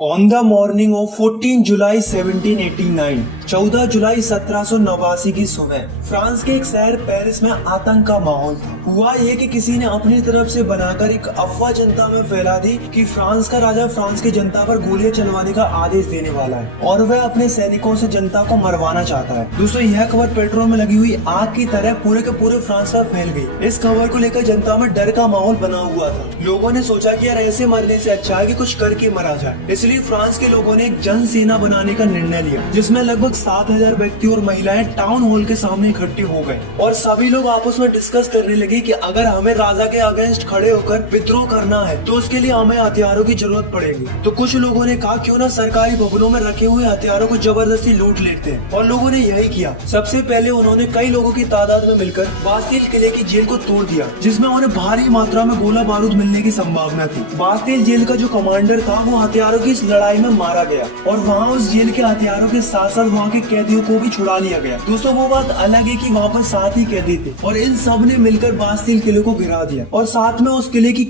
On the morning of 14 जुलाई 1789, 14 जुलाई 1789 की सुबह France के एक शहर पेरिस में आतंक का माहौल था। हुआ ये कि किसी ने अपनी तरफ से बनाकर एक अफवाह जनता में फैला दी कि फ्रांस का राजा फ्रांस की जनता पर गोलियां चलवाने का आदेश देने वाला है और वह अपने सैनिकों से जनता को मरवाना चाहता है। दोस्तों, यह खबर पेट्रोल में लगी हुई आग की तरह पूरे के पूरे फ्रांस में फैल गई। इस खबर को लेकर जनता में डर का माहौल बना हुआ था। लोगों ने सोचा कि यार ऐसे मरने से अच्छा है कि कुछ करके मरा जाए। इसलिए फ्रांस के लोगों ने एक जन सेना बनाने का निर्णय लिया, जिसमें लगभग 7,000 व्यक्ति और महिलाएं टाउन हॉल के सामने इकट्ठे हो गए और सभी लोग आपस में डिस्कस करने लगे कि अगर हमें राजा के अगेंस्ट खड़े होकर विद्रोह करना है तो उसके लिए हमें हथियारों की जरूरत पड़ेगी। तो कुछ लोगों ने कहा क्यों ना सरकारी भवनों में रखे हुए हथियारों को जबरदस्ती लूट लेते हैं, और लोगों ने यही किया। सबसे पहले उन्होंने कई लोगों की तादाद में मिलकर बास्तिल किले की जेल को तोड़ दिया, जिसमें उन्हें भारी मात्रा में गोला बारूद मिलने की संभावना थी। बास्तिल जेल का जो कमांडर था वो हथियारों की इस लड़ाई में मारा गया और वहाँ उस जेल के हथियारों के साथ साथ वहाँ के कैदियों को भी छुड़ा लिया गया। दोस्तों, वो बात अलग है कि वहाँ पर 7 ही कैदी थे और इन सब ने मिलकर बास्तिल किले को गिरा दिया और साथ में उस किले की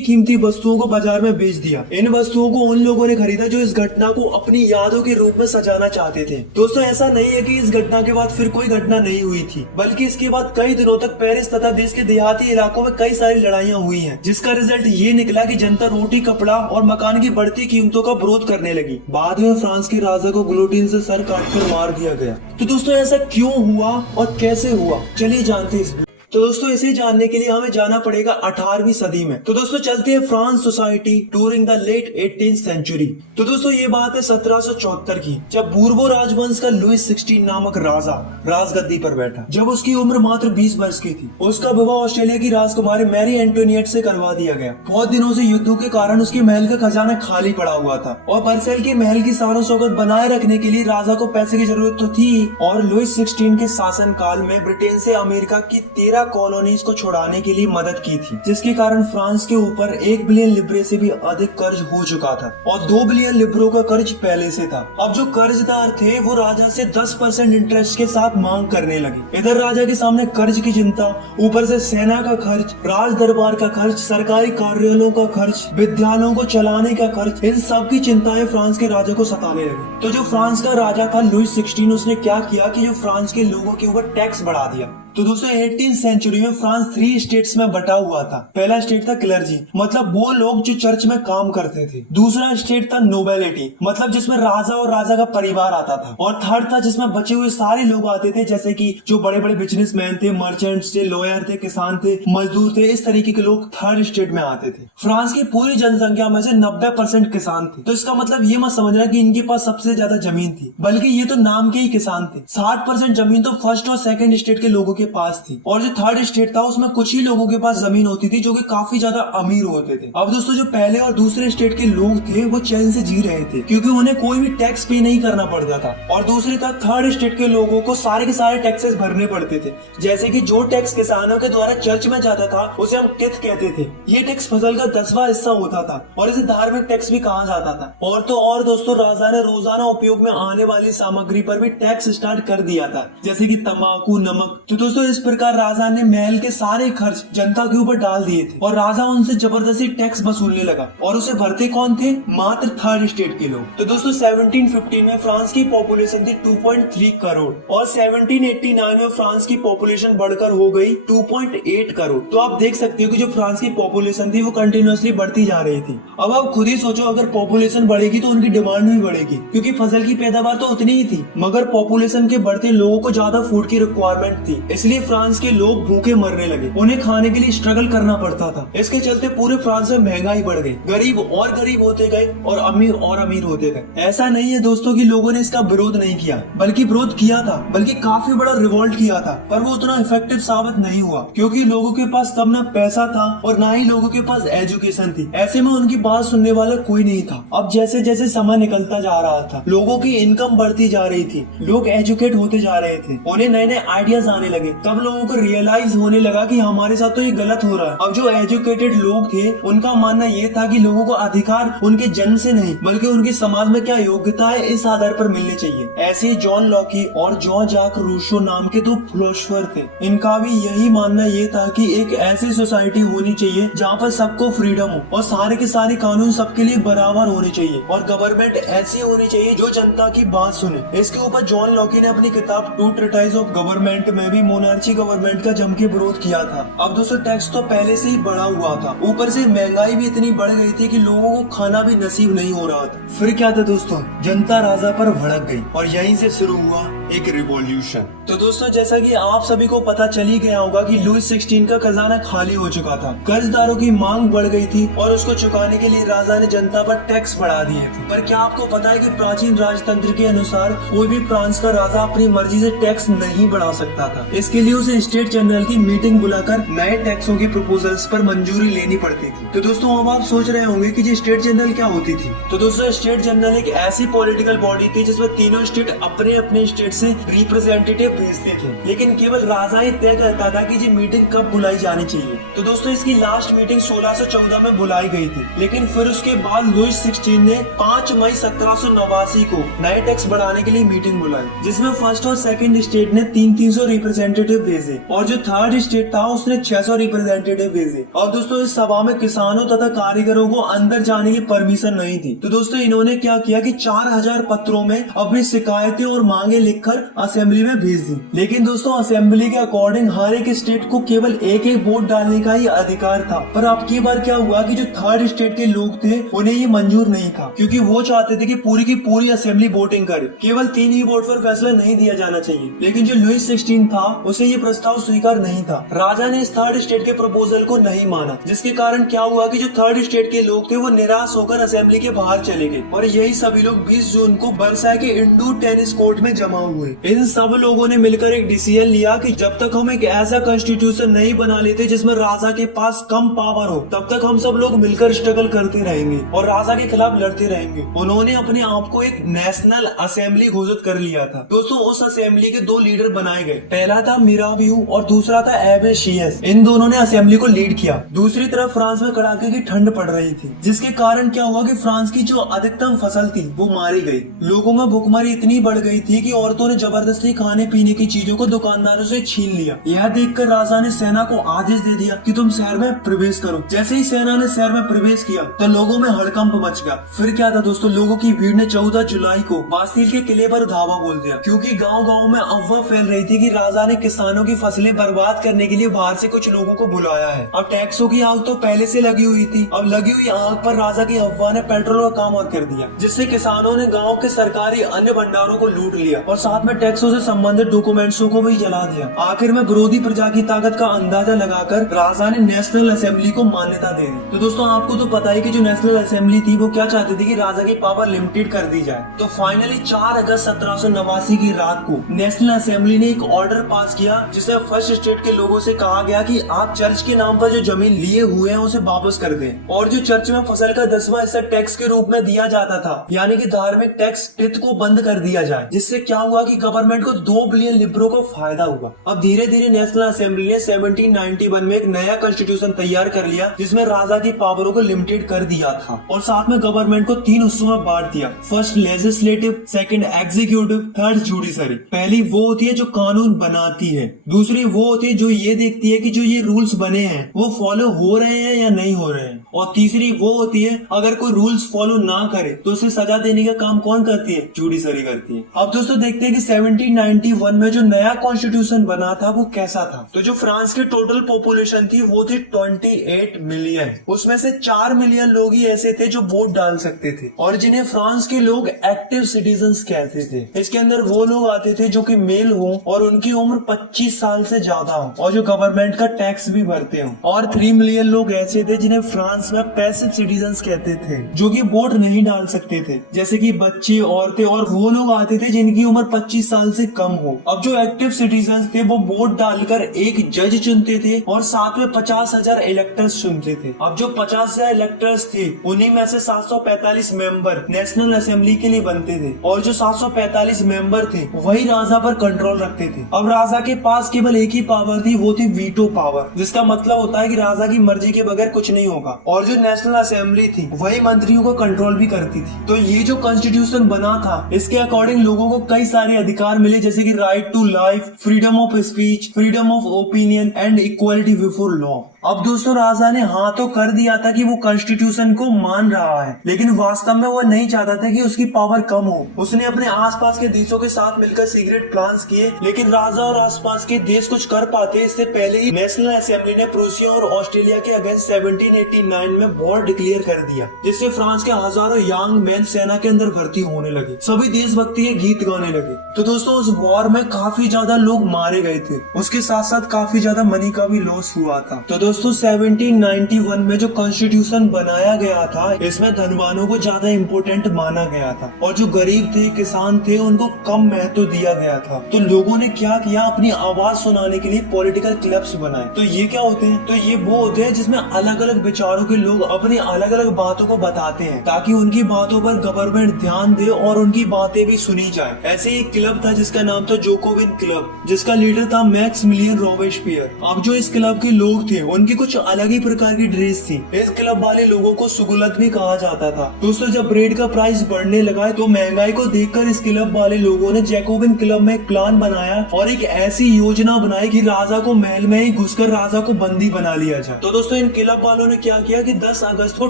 कीमती वस्तुओं को बाजार में बेच दिया। इन वस्तुओं को उन लोगों ने खरीदा जो इस घटना को अपनी यादों के रूप में सजाना चाहते थे। दोस्तों, ऐसा नहीं है कि इस घटना के बाद फिर कोई घटना नहीं हुई थी, बल्कि इसके बाद कई दिनों तक पेरिस तथा देश के देहाती इलाकों में कई सारी लड़ाइयाँ हुई हैं, जिसका रिजल्ट ये निकला कि जनता रोटी, कपड़ा और मकान की बढ़ती कीमतों का विरोध करने लगी। बाद में फ्रांस के राजा को गिलोटिन से सर काटकर मार दिया गया। तो दोस्तों, ऐसा क्यों हुआ और कैसे हुआ, चलिए जानते हैं। तो दोस्तों, इसे जानने के लिए हमें जाना पड़ेगा 18वीं सदी में। तो दोस्तों, चलते हैं France society during the late 18th century. तो दोस्तों, ये बात है 1774 की, जब बूर्बो राजवंश का लुइस 16 नामक राजा राजगद्दी पर बैठा। जब उसकी उम्र मात्र 20 वर्ष की थी, उसका विवाह ऑस्ट्रेलिया की राजकुमारी मैरी एंटोनिएट से करवा दिया गया। बहुत दिनों से युद्धों के कारण उसके महल का खजाना खाली पड़ा हुआ था और वर्साइल के महल की शान शौकत बनाए रखने के लिए राजा को पैसे की जरूरत तो थी। और लुइस 16 के शासन काल में ब्रिटेन से अमेरिका की 13 कॉलोनीज को छुड़ाने के लिए मदद की थी, जिसके कारण फ्रांस के ऊपर 1 बिलियन लिब्रे से भी अधिक कर्ज हो चुका था और 2 बिलियन लिब्रों का कर्ज पहले से था। अब जो कर्जदार थे वो राजा से 10% इंटरेस्ट के साथ मांग करने लगे। इधर राजा के सामने कर्ज की चिंता, ऊपर से सेना का खर्च, राज दरबार का खर्च, सरकारी कार्यालयों का खर्च, विद्यालयों को चलाने का खर्च, इन सब की चिंताएं फ्रांस के राजा को सताने लगी। तो जो फ्रांस का राजा था लुइस 16, उसने क्या किया कि जो फ्रांस के लोगों के ऊपर टैक्स बढ़ा दिया। तो दोस्तों, 18th सेंचुरी में फ्रांस 3 स्टेट्स में बटा हुआ था। पहला स्टेट था क्लर्जी, मतलब वो लोग जो चर्च में काम करते थे। दूसरा स्टेट था नोबिलिटी, मतलब जिसमें राजा और राजा का परिवार आता था। और थर्ड था जिसमें बचे हुए सारे लोग आते थे, जैसे कि जो बड़े बड़े बिजनेसमैन थे, मर्चेंट्स थे, लॉयर थे, किसान थे, मजदूर थे। इस तरीके के लोग थर्ड स्टेट में आते थे। फ्रांस की पूरी जनसंख्या में से 90% किसान थे। तो इसका मतलब ये मत समझना कि इनके पास सबसे ज्यादा जमीन थी, बल्कि ये तो नाम के ही किसान थे। 60% जमीन तो फर्स्ट और सेकंड स्टेट के लोगों के पास थी और जो थर्ड स्टेट था उसमें कुछ ही लोगों के पास जमीन होती थी जो कि काफी ज्यादा अमीर होते थे। अब दोस्तों, जो पहले और दूसरे स्टेट के लोग थे वो चैन से जी रहे थे, क्योंकि उन्हें कोई भी टैक्स पे नहीं करना पड़ता था। और दूसरी था थर्ड स्टेट के लोगों को सारे के सारे टैक्सेस भरने पड़ते थे, जैसे कि जो टैक्स किसानों के द्वारा चर्च में जाता था उसे हम टिथ कहते थे। ये टैक्स फसल का 10वां हिस्सा होता था और इसे धार्मिक टैक्स भी कहा जाता था। और तो और दोस्तों, राजा ने रोजाना उपयोग में आने वाली सामग्री पर भी टैक्स स्टार्ट कर दिया था, जैसे कि तंबाकू, नमक। तो दोस्तों, इस प्रकार राजा ने महल के सारे खर्च जनता के ऊपर डाल दिए थे और राजा उनसे जबरदस्ती टैक्स वसूलने लगा। और उसे भरते कौन थे? मात्र थर्ड स्टेट के लोग। तो दोस्तों, 1715 में फ्रांस की पॉपुलेशन थी 2.3 करोड़ और 1789 में फ्रांस की पॉपुलेशन बढ़कर हो गई 2.8 करोड़। तो आप देख सकते हो कि जो फ्रांस की पॉपुलेशन थी वो कंटिन्यूअसली बढ़ती जा रही थी। अब आप खुद ही सोचो, अगर पॉपुलेशन बढ़ेगी तो उनकी डिमांड भी बढ़ेगी, क्योंकि फसल की पैदावार तो उतनी ही थी, मगर पॉपुलेशन के बढ़ते लोगों को ज्यादा फूड की रिक्वायरमेंट थी। इसलिए फ्रांस के लोग भूखे मरने लगे, उन्हें खाने के लिए स्ट्रगल करना पड़ता था। इसके चलते पूरे फ्रांस में महंगाई बढ़ गई, गरीब और गरीब होते गए और अमीर होते गए। ऐसा नहीं है दोस्तों कि लोगों ने इसका विरोध नहीं किया, बल्कि विरोध किया था, बल्कि काफी बड़ा रिवोल्ट किया था, पर वो उतना इफेक्टिव साबित नहीं हुआ, क्योंकि लोगों के पास तब ना पैसा था और ना ही लोगों के पास एजुकेशन थी। ऐसे में उनकी बात सुनने वाला कोई नहीं था। अब जैसे जैसे समय निकलता जा रहा था, लोगों की इनकम बढ़ती जा रही थी, लोग एजुकेट होते जा रहे थे, उन्हें नए नए आइडियाज आने लगे तब लोगों को रियलाइज होने लगा कि हमारे साथ तो ये गलत हो रहा है। अब जो एजुकेटेड लोग थे उनका मानना ये था कि लोगों को अधिकार उनके जन्म से नहीं बल्कि उनकी समाज में क्या योग्यता है इस आधार पर मिलने चाहिए। ऐसे जॉन लॉकी और जॉन जाक रूसो नाम के दो फिलोसोफर थे। इनका भी यही मानना ये था कि एक ऐसी सोसाइटी होनी चाहिए जहाँ पर सबको फ्रीडम हो और सारे के सारे कानून सबके लिए बराबर होने चाहिए और गवर्नमेंट ऐसी होनी चाहिए जो जनता की बात सुने। इसके ऊपर जॉन लॉकी ने अपनी किताब टू ट्रीटाइज ऑफ गवर्नमेंट में भी मोनार्ची गवर्नमेंट का जम के विरोध किया था। अब दोस्तों टैक्स तो पहले से ही बढ़ा हुआ था, ऊपर से महंगाई भी इतनी बढ़ गई थी कि लोगों को खाना भी नसीब नहीं हो रहा था। फिर क्या था दोस्तों, जनता राजा पर भड़क गई और यहीं से शुरू हुआ एक रिवॉल्यूशन। तो दोस्तों जैसा कि आप सभी को पता चल ही गया होगा कि लुई 16 का खजाना खाली हो चुका था, कर्जदारों की मांग बढ़ गई थी और उसको चुकाने के लिए राजा ने जनता पर टैक्स बढ़ा दिए थे। पर क्या आपको पता है कि प्राचीन राजतंत्र के अनुसार कोई भी फ्रांस का राजा अपनी मर्जी से टैक्स नहीं बढ़ा सकता था। इसके लिए उसे स्टेट जनरल की मीटिंग बुलाकर नए टैक्सों के प्रपोजल्स पर मंजूरी लेनी पड़ती थी। तो दोस्तों अब आप सोच रहे होंगे कि ये स्टेट जनरल क्या होती थी। तो दोस्तों स्टेट जनरल एक ऐसी पॉलिटिकल बॉडी थी जिसमें तीनों स्टेट अपने अपने स्टेट से रिप्रेजेंटेटिव भेजते थे, लेकिन केवल राजा ही तय करता था कि ये मीटिंग कब बुलाई जानी चाहिए। तो दोस्तों इसकी लास्ट मीटिंग 1614 में बुलाई गई थी, लेकिन फिर उसके बाद लुई 16 ने 5 मई 1789 को नए टैक्स बढ़ाने के लिए मीटिंग बुलाई, जिसमें फर्स्ट और सेकंड स्टेट ने 300 रिप्रेजेंटेटिव भेजे और जो थर्ड स्टेट था उसने 600 रिप्रेजेंटेटिव भेजे। और दोस्तों इस सभा में किसानों तथा कारीगरों को अंदर जाने की परमिशन नहीं थी। तो दोस्तों इन्होंने क्या किया कि 4000 पत्रों में अपनी शिकायतें और मांगे लिखकर असेंबली में भेज दी। लेकिन दोस्तों असेंबली के अकॉर्डिंग हर एक स्टेट को केवल एक एक वोट डालने का ही अधिकार था। पर अब की बार क्या हुआ कि जो थर्ड स्टेट के लोग थे उन्हें ये मंजूर नहीं था, क्योंकि वो चाहते थे कि पूरी की पूरी असेंबली वोटिंग करे, केवल 3 ही वोट पर फैसला नहीं दिया जाना चाहिए। लेकिन जो लुई 16 था उसे ये प्रस्ताव स्वीकार नहीं था। राजा ने इस थर्ड स्टेट के प्रपोजल को नहीं माना, जिसके कारण क्या हुआ कि जो थर्ड स्टेट के लोग थे वो निराश होकर असेंबली के बाहर चले गए और यही सभी लोग 20 जून को वर्साई के इंडू टेनिस कोर्ट में जमा हुए। इन सब लोगों ने मिलकर एक डिसीजन लिया कि जब तक हम एक ऐसा कॉन्स्टिट्यूशन नहीं बना लेते जिसमें राजा के पास कम पावर हो, तब तक हम सब लोग मिलकर स्ट्रगल करते रहेंगे और राजा के खिलाफ लड़ते रहेंगे। उन्होंने अपने आप को एक नेशनल असेंबली घोषित कर लिया था। दोस्तों उस असेंबली के 2 लीडर बनाए गए, पहला था मिराबियू और दूसरा था एबेशियस। इन दोनों ने असेंबली को लीड किया। दूसरी तरफ फ्रांस में कड़ाके की ठंड पड़ रही थी, जिसके कारण क्या हुआ कि फ्रांस की जो अधिकतम फसल थी वो मारी गई। लोगों में भूखमरी इतनी बढ़ गई थी कि औरतों ने जबरदस्ती खाने पीने की चीजों को दुकानदारों से छीन लिया। यह देखकर राजा ने सेना को आदेश दे दिया कि तुम शहर में प्रवेश करो। जैसे ही सेना ने शहर में प्रवेश किया तो लोगों में हड़कंप मच गया। फिर क्या था दोस्तों, लोगों की भीड़ ने 14 जुलाई को बास्तील के किले पर धावा बोल दिया, क्योंकि गांव-गांव में अफवाह फैल रही थी कि राजा ने किसानों की फसलें बर्बाद करने के लिए बाहर से कुछ लोगों को बुलाया है। अब टैक्सों की आग तो पहले से लगी हुई थी, अब लगी हुई आग पर राजा की अफवाह ने पेट्रोल का काम और कर दिया, जिससे किसानों ने गाँव के सरकारी अन्य भंडारों को लूट लिया और साथ में टैक्सों से संबंधित डॉक्यूमेंट्सों को भी जला दिया। आखिर में विरोधी प्रजा की ताकत का अंदाजा लगाकर राजा ने नेशनल असेंबली को मान्यता दे दी। तो दोस्तों आपको तो पता है कि जो नेशनल असेंबली थी वो क्या चाहती थी कि राजा की पावर लिमिटेड कर दी जाए। तो फाइनली 4 अगस्त 1789 की रात को नेशनल असेंबली ने एक ऑर्डर पास किया, जिसमें फर्स्ट स्टेट के लोगों से कहा गया कि आप चर्च के नाम पर जो जमीन लिए हुए हैं उसे वापस कर दें और जो चर्च में फसल का 10वां हिस्सा टैक्स के रूप में दिया जाता था, यानी कि धार्मिक टैक्स टिथ को बंद कर दिया जाए। जिससे क्या हुआ कि गवर्नमेंट को 2 बिलियन लिब्रो को फायदा हुआ। अब धीरे धीरे नेशनल असेंबली ने 1791 में एक नया कॉन्स्टिट्यूशन तैयार कर लिया, जिसमें राजा की पावरों को लिमिटेड कर दिया था और साथ में गवर्नमेंट को 3 हिस्सों में बांट दिया। First legislative, second executive, third judiciary. पहली वो होती है जो कानून बनाती है, दूसरी वो होती है जो ये देखती है कि जो ये रूल्स बने हैं वो फॉलो हो रहे हैं या नहीं हो रहे हैं, और तीसरी वो होती है अगर कोई रूल्स फॉलो ना करे तो उसे सजा देने का काम कौन करती है, जुडिशरी करती है। अब दोस्तों देखते हैं कि 1791 में जो नया कॉन्स्टिट्यूशन बना था वो कैसा था। तो जो फ्रांस की टोटल पॉपुलेशन थी वो थी 28 मिलियन। उसमें से 4 मिलियन लोग ही ऐसे थे जो वोट डाल सकते थे और जिन्हें फ्रांस के लोग एक्टिव सिटीजन्स कहते थे। इसके अंदर वो लोग आते थे जो कि मेल हो और उनकी उम्र 25 साल से ज्यादा हो और जो गवर्नमेंट का टैक्स भी भरते हो, और 3 मिलियन लोग ऐसे थे जिन्हें फ्रांस फ्रांस में पैसिव सिटीजन्स कहते थे, जो कि वोट नहीं डाल सकते थे, जैसे कि बच्चे, औरतें और वो लोग आते थे जिनकी उम्र 25 साल से कम हो। अब जो एक्टिव सिटीजन्स थे वो वोट डालकर एक जज चुनते थे और साथ में 50,000 इलेक्टर्स चुनते थे। अब जो 50,000 इलेक्टर्स थे उन्हीं में से 745 मेंबर नेशनल असेंबली के लिए बनते थे और जो 745 मेंबर थे वही राजा पर कंट्रोल रखते थे। अब राजा के पास केवल एक ही पावर थी, वो थी वीटो पावर, जिसका मतलब होता है कि राजा की मर्जी के बगैर कुछ नहीं होगा। और जो नेशनल असेंबली थी वही मंत्रियों को कंट्रोल भी करती थी। तो ये जो कॉन्स्टिट्यूशन बना था इसके अकॉर्डिंग लोगों को कई सारे अधिकार मिले, जैसे कि right to life, freedom of speech, freedom of opinion and equality before law. अब दोस्तों राजा ने हाँ तो कर दिया था कि वो कॉन्स्टिट्यूशन को मान रहा है, लेकिन वास्तव में वो नहीं चाहता था कि उसकी पावर कम हो। उसने अपने आसपास के देशों के साथ मिलकर सीक्रेट प्लान्स किए, लेकिन राजा और आसपास के देश कुछ कर पाते इससे पहले ही नेशनल असेंबली ने प्रूसिया और ऑस्ट्रेलिया के अगेंस्ट 1789 में वॉर डिक्लेयर कर दिया, जिससे फ्रांस के हजारों यंग मैन सेना के अंदर भर्ती होने लगे, सभी देशभक्ति के गीत गाने लगे। तो दोस्तों उस वॉर में काफी ज्यादा लोग मारे गए थे, उसके साथ साथ काफी ज्यादा मनी का भी लॉस हुआ था। तो दोस्तों 1791 में जो कॉन्स्टिट्यूशन बनाया गया था इसमें धनवानों को ज्यादा इम्पोर्टेंट माना गया था और जो गरीब थे, किसान थे, उनको कम महत्व दिया गया था। तो लोगों ने क्या किया, अपनी आवाज सुनाने के लिए पॉलिटिकल क्लब्स बनाए। तो ये क्या होते हैं, तो ये वो होते हैं जिसमें अलग अलग विचारों के लोग अपनी अलग अलग बातों को बताते हैं ताकि उनकी बातों पर गवर्नमेंट ध्यान दे और उनकी बातें भी सुनी जाए। ऐसे एक क्लब था जिसका नाम था जोकोविन क्लब, जिसका लीडर था मैक्सिमिलियन रॉबेस्पियर। अब जो इस क्लब के लोग थे उनकी कुछ अलग ही प्रकार की ड्रेस थी। इस क्लब वाले लोगों को सुगुलत भी कहा जाता था। दोस्तों जब ब्रेड का प्राइस बढ़ने लगा तो महंगाई को देखकर इस क्लब वाले लोगों ने जैकोबिन क्लब में एक प्लान बनाया और एक ऐसी योजना बनाई कि राजा को महल में ही घुसकर राजा को बंदी बना लिया जाए। तो दोस्तों इन क्लब वालों ने क्या किया कि 10 अगस्त को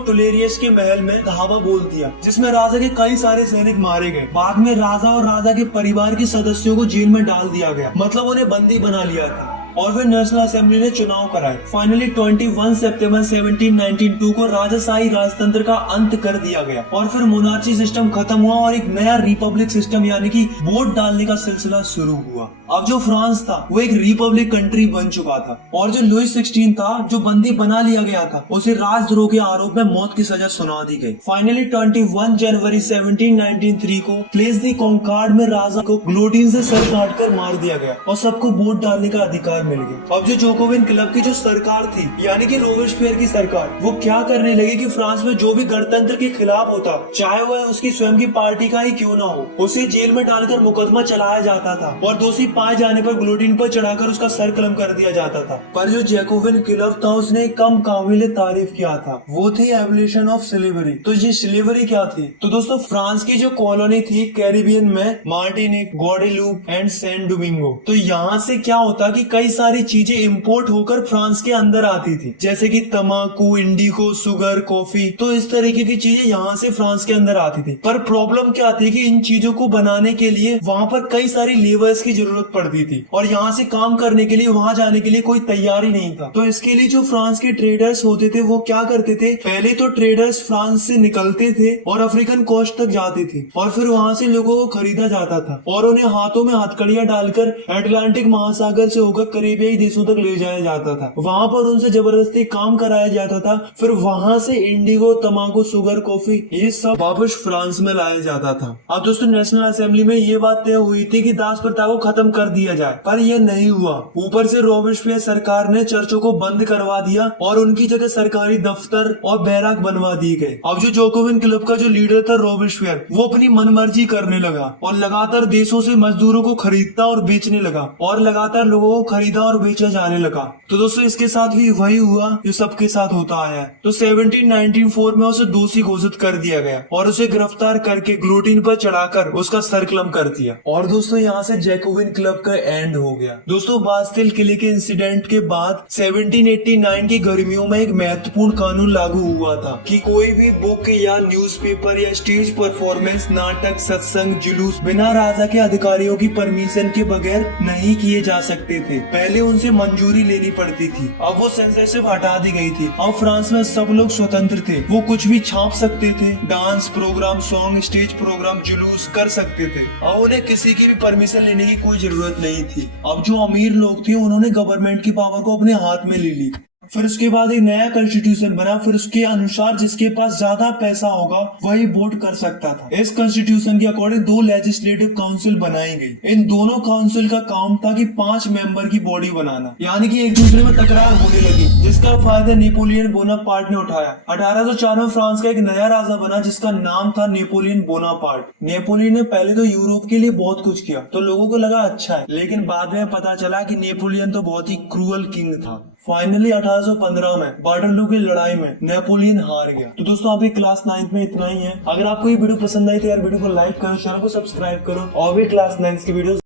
टुलेरियस के महल में धावा बोल दिया, जिसमें राजा के कई सारे सैनिक मारे गए। बाद में राजा और राजा के परिवार के सदस्यों को जेल में डाल दिया गया, मतलब उन्हें बंदी बना लिया था। और फिर नेशनल असेंबली ने चुनाव कराए। फाइनली 21 सितंबर 1792 को राजाशाही राजतंत्र का अंत कर दिया गया और फिर मोनार्ची सिस्टम खत्म हुआ और एक नया रिपब्लिक सिस्टम यानी कि वोट डालने का सिलसिला शुरू हुआ। अब जो फ्रांस था वो एक रिपब्लिक कंट्री बन चुका था और जो लुइस 16 था जो बंदी बना लिया गया था उसे राजद्रोह के आरोप में मौत की सजा सुना दी गई। फाइनली 21 जनवरी 1793 को क्लेस दी कॉन्कार्ड में राजा को ग्लोटिन से सर काट कर मार दिया गया और सबको वोट डालने का अधिकार मिल गया। अब जो जोकोविन क्लब की जो सरकार थी यानी कि रोबेस्पियर की सरकार, वो क्या करने लगी कि फ्रांस में जो भी गणतंत्र के खिलाफ होता, चाहे वह उसकी स्वयं की पार्टी का ही क्यों ना हो, उसे जेल में डालकर मुकदमा चलाया जाता था और दोषी पाए जाने पर ग्लोटिन पर चढ़ाकर उसका सर कलम कर दिया जाता था। पर जो जैकोबिन क्लब था उसने कम काबिले तारीफ किया था, वो थी एबोलिशन ऑफ स्लेवरी। तो ये स्लेवरी क्या थी, तो दोस्तों फ्रांस की जो कॉलोनी थी कैरिबियन में, Martinique, Guadeloupe and Saint Domingo, तो यहाँ से क्या होता कि कई सारी चीजें इंपोर्ट होकर फ्रांस के अंदर आती थी, जैसे कि तंबाकू, इंडिगो, शुगर, कॉफी। तो इस तरीके की चीजें यहाँ से फ्रांस के अंदर आती थी। पर प्रॉब्लम क्या थी कि इन चीजों को बनाने के लिए वहाँ पर कई सारी लेबर्स की जरूरत पड़ती थी और यहाँ से काम करने के लिए वहाँ जाने के लिए कोई तैयारी नहीं था। तो इसके लिए जो फ्रांस के ट्रेडर्स होते थे वो क्या करते थे, पहले तो ट्रेडर्स फ्रांस से निकलते थे और अफ्रीकन कोस्ट तक जाते थे और फिर वहाँ से लोगों को खरीदा जाता था और उन्हें हाथों में हथकड़ियां डालकर अटलांटिक महासागर से होकर करीबियाई देशों तक ले जाया जाता था। वहाँ पर उनसे जबरदस्ती काम कराया जाता था। फिर वहाँ से इंडिगो, तंबाकू, शुगर, कॉफी ये सब वापस फ्रांस में लाया जाता था। अब दोस्तों नेशनल असेंबली में ये बात तय हुई थी कि दास प्रथा को खत्म कर दिया जाए, पर यह नहीं हुआ। ऊपर से रोबेस्पियर सरकार ने चर्चों को बंद करवा दिया और उनकी जगह सरकारी दफ्तर और बैराक बनवा दिए गए। अब जो जोकोविन क्लब का जो लीडर था रोबेस्पियर, वो अपनी मनमर्जी करने लगा और लगातार देशों से मजदूरों को खरीदता और बेचने लगा और लगातार लोगों को खरीदा और बेचा जाने लगा। तो दोस्तों इसके साथ भी वही हुआ जो सबके साथ होता आया है। तो 1794 में उसे दोषी घोषित कर दिया गया और उसे गिरफ्तार करके ग्लोटिन पर चढ़ाकर उसका सर कलम कर दिया। और दोस्तों यहाँ से जैकोबिन क्लब का एंड हो गया। दोस्तों बास्टिल किले के इंसिडेंट के बाद 1789 की गर्मियों में एक महत्वपूर्ण कानून लागू हुआ था कि कोई भी बुक या न्यूज़पेपर या स्टेज परफॉर्मेंस, नाटक, सत्संग, जुलूस बिना राजा के अधिकारियों की परमिशन के बगैर नहीं किए जा सकते थे। पहले उनसे मंजूरी लेनी पड़ती थी। अब वो सेंसरशिप हटा दी गई थी। अब फ्रांस में सब लोग स्वतंत्र थे, वो कुछ भी छाप सकते थे, dance program, song, stage program, जुलूस कर सकते थे। अब उन्हें किसी की भी परमिशन लेने की कोई जरूरत नहीं थी। अब जो अमीर लोग थे उन्होंने गवर्नमेंट की पावर को अपने हाथ में ले ली। फिर उसके बाद एक नया कॉन्स्टिट्यूशन बना, फिर उसके अनुसार जिसके पास ज्यादा पैसा होगा वही वोट कर सकता था। इस कॉन्स्टिट्यूशन के अकॉर्डिंग 2 लेजिस्लेटिव काउंसिल बनाई गई। इन दोनों काउंसिल का काम था कि 5 मेंबर की बॉडी बनाना, यानी कि एक दूसरे में तकरार होने लगी, जिसका फायदा नेपोलियन बोनापार्ट ने उठाया। 1804 में फ्रांस का एक नया राजा बना जिसका नाम था नेपोलियन बोनापार्ट। नेपोलियन ने पहले तो यूरोप के लिए बहुत कुछ किया तो लोगों को लगा अच्छा है, लेकिन बाद में पता चला कि नेपोलियन तो बहुत ही क्रूअल किंग था। फाइनली 1815 में वाटरलू की लड़ाई में नेपोलियन हार गया। तो दोस्तों आपकी क्लास 9th में इतना ही है। अगर आपको ये वीडियो पसंद आई तो यार वीडियो को लाइक करो, चैनल को सब्सक्राइब करो और भी क्लास 9 की वीडियो